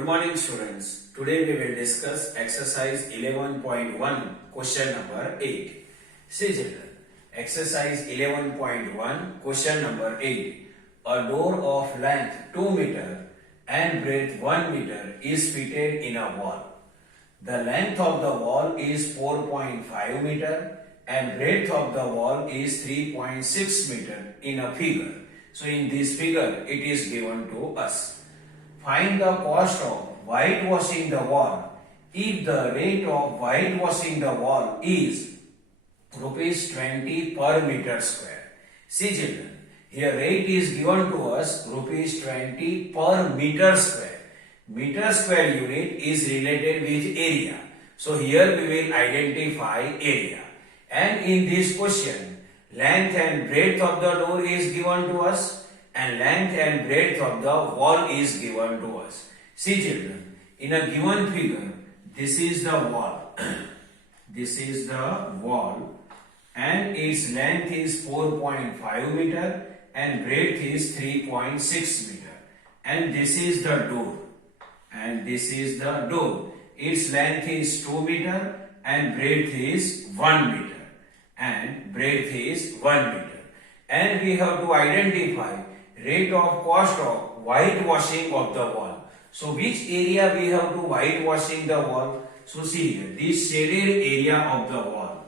Good morning students. Today we will discuss exercise 11.1 question number 8. See children, exercise 11.1 question number 8. A door of length 2 meter and breadth 1 meter is fitted in a wall. The length of the wall is 4.5 meter and breadth of the wall is 3.6 meter in a figure. So in this figure it is given to us. Find the cost of whitewashing the wall if the rate of whitewashing the wall is rupees 20 per meter square. See children, here rate is given to us rupees 20 per meter square. Meter square unit is related with area. So here we will identify area. And in this question, length and breadth of the door is given to us and length and breadth of the wall is given to us. See children, in a given figure, this is the wall. This is the wall and its length is 4.5 meter and breadth is 3.6 meter. And this is the door. And this is the door. Its length is 2 meter and breadth is 1 meter. And breadth is 1 meter. And we have to identify rate of cost of whitewashing of the wall. So which area we have to whitewashing the wall? So see here, this shaded area of the wall.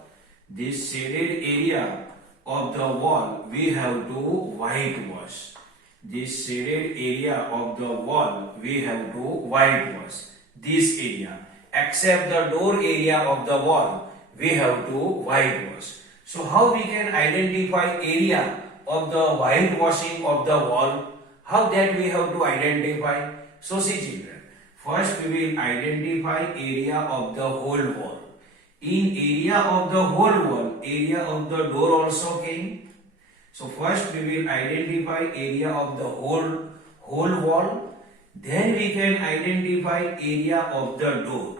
This shaded area of the wall we have to whitewash. This shaded area of the wall we have to whitewash. This area. Except the door area of the wall we have to whitewash. So how we can identify area of the whitewashing of the wall? How that we have to identify? So see children, first we will identify area of the whole wall. In area of the whole wall, area of the door also came. So first we will identify area of the whole wall. Then we can identify area of the door.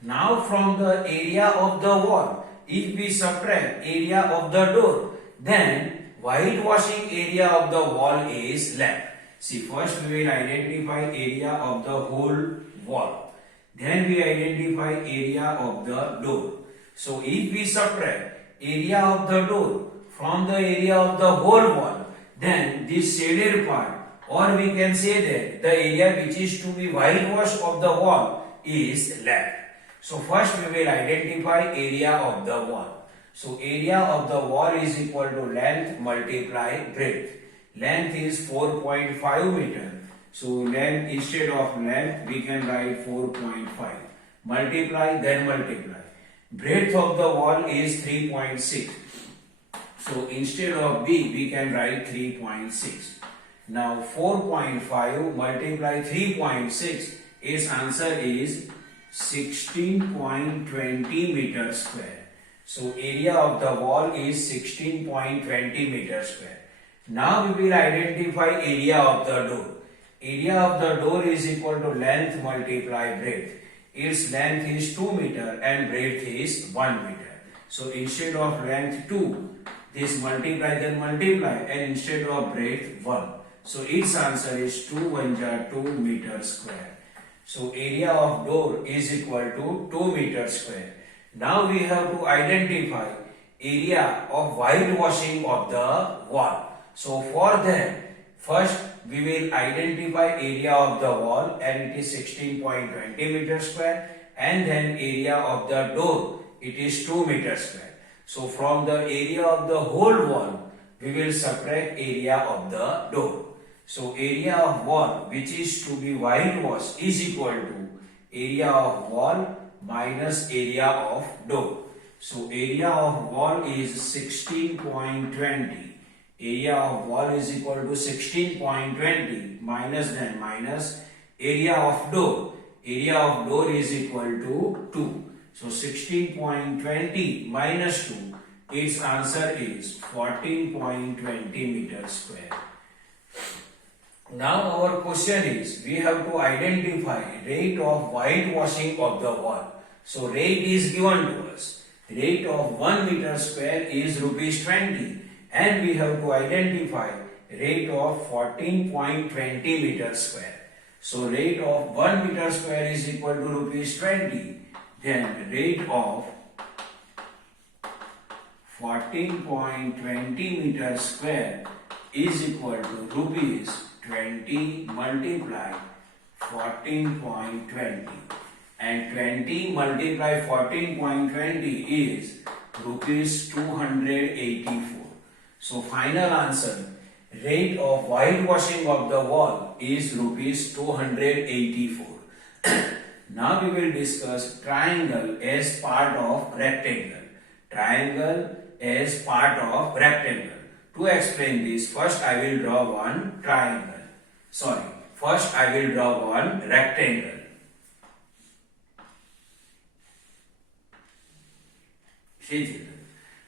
Now from the area of the wall, if we subtract area of the door, then whitewashing area of the wall is left. See, first we will identify area of the whole wall. Then we identify area of the door. So if we subtract area of the door from the area of the whole wall, then this shaded part, or we can say that the area which is to be whitewashed of the wall is left. So first we will identify area of the wall. So area of the wall is equal to length multiply breadth. Length is 4.5 meter. So length, instead of length we can write 4.5. Multiply, then multiply. Breadth of the wall is 3.6. So instead of B we can write 3.6. Now 4.5 multiply 3.6, its answer is 16.20 meter square. So area of the wall is 16.20 meter square. Now we will identify area of the door. Area of the door is equal to length multiply breadth. Its length is 2 meter and breadth is 1 meter. So instead of length 2, this multiply then multiply, and instead of breadth 1. So its answer is 2 1 2 meter square. So area of door is equal to 2 meter square. Now we have to identify area of whitewashing of the wall. So for that, first we will identify area of the wall and it is 16.20 meter square, and then area of the door, it is 2 meter square. So from the area of the whole wall, we will subtract area of the door. So area of wall which is to be whitewashed is equal to area of wall minus area of door. So area of wall is 16.20. Area of wall is equal to 16.20 minus then minus area of door. Area of door is equal to 2. So 16.20 minus 2, its answer is 14.20 meter square. Now our question is, we have to identify rate of whitewashing of the wall. So rate is given to us. Rate of 1 meter square is rupees 20, and we have to identify rate of 14.20 meter square. So rate of 1 meter square is equal to rupees 20. Then rate of 14.20 meters square is equal to rupees 20 multiplied 14.20, and 20 multiplied 14.20 is rupees 284. So final answer, rate of whitewashing of the wall is rupees 284. Now we will discuss triangle as part of rectangle. Triangle as part of rectangle. To explain this, first I will draw one triangle. First I will draw one rectangle. See children,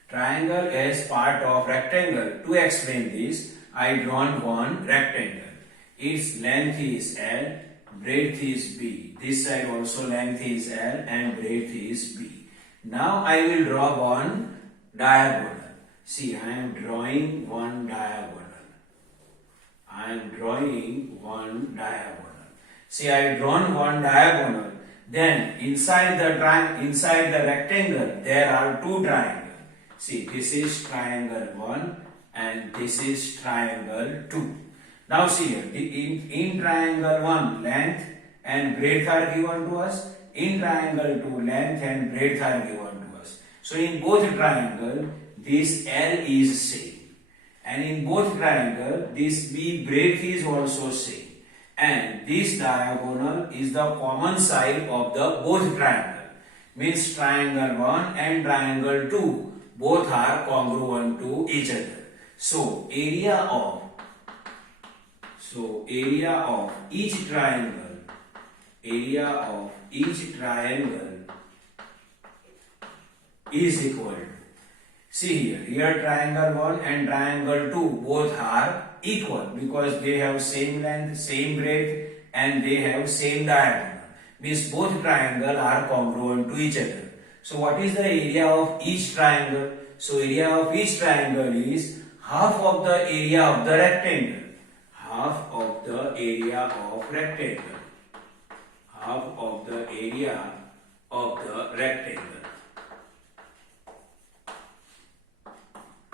triangle as part of rectangle. To explain this, I drawn one rectangle. Its length is L, breadth is B. This side also length is L and breadth is B. Now I will draw one diagonal. See, I am drawing one diagonal. See, I have drawn one diagonal. Then inside the rectangle there are two triangles. See, this is triangle 1 and this is triangle 2. Now see here, in triangle 1 length and breadth are given to us. In triangle 2 length and breadth are given to us. So in both triangle this L is same, and in both triangle this B breadth is also same, and this diagonal is the common side of the both triangle. Means triangle 1 and triangle 2 both are congruent to each other. So area of each triangle is equal to, see here triangle 1 and triangle 2 both are equal because they have same length, same breadth and they have same diagonal. Means both triangle are congruent to each other. So what is the area of each triangle? So area of each triangle is half of the area of the rectangle. Half of the area of rectangle. Half of the area of the rectangle.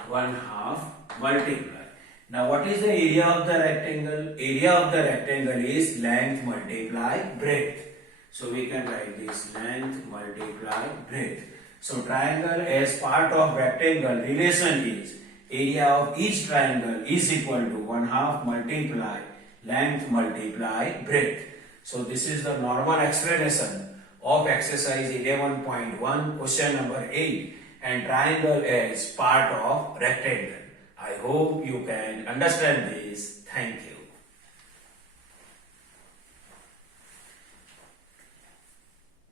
1/2 multiply. Now what is the area of the rectangle? Area of the rectangle is length multiply breadth. So we can write this length multiply breadth. So triangle as part of rectangle relation is area of each triangle is equal to 1/2 multiply length multiply breadth. So this is the normal explanation of exercise 11.1 question number 8 and triangle as part of rectangle. I hope you can understand this. Thank you.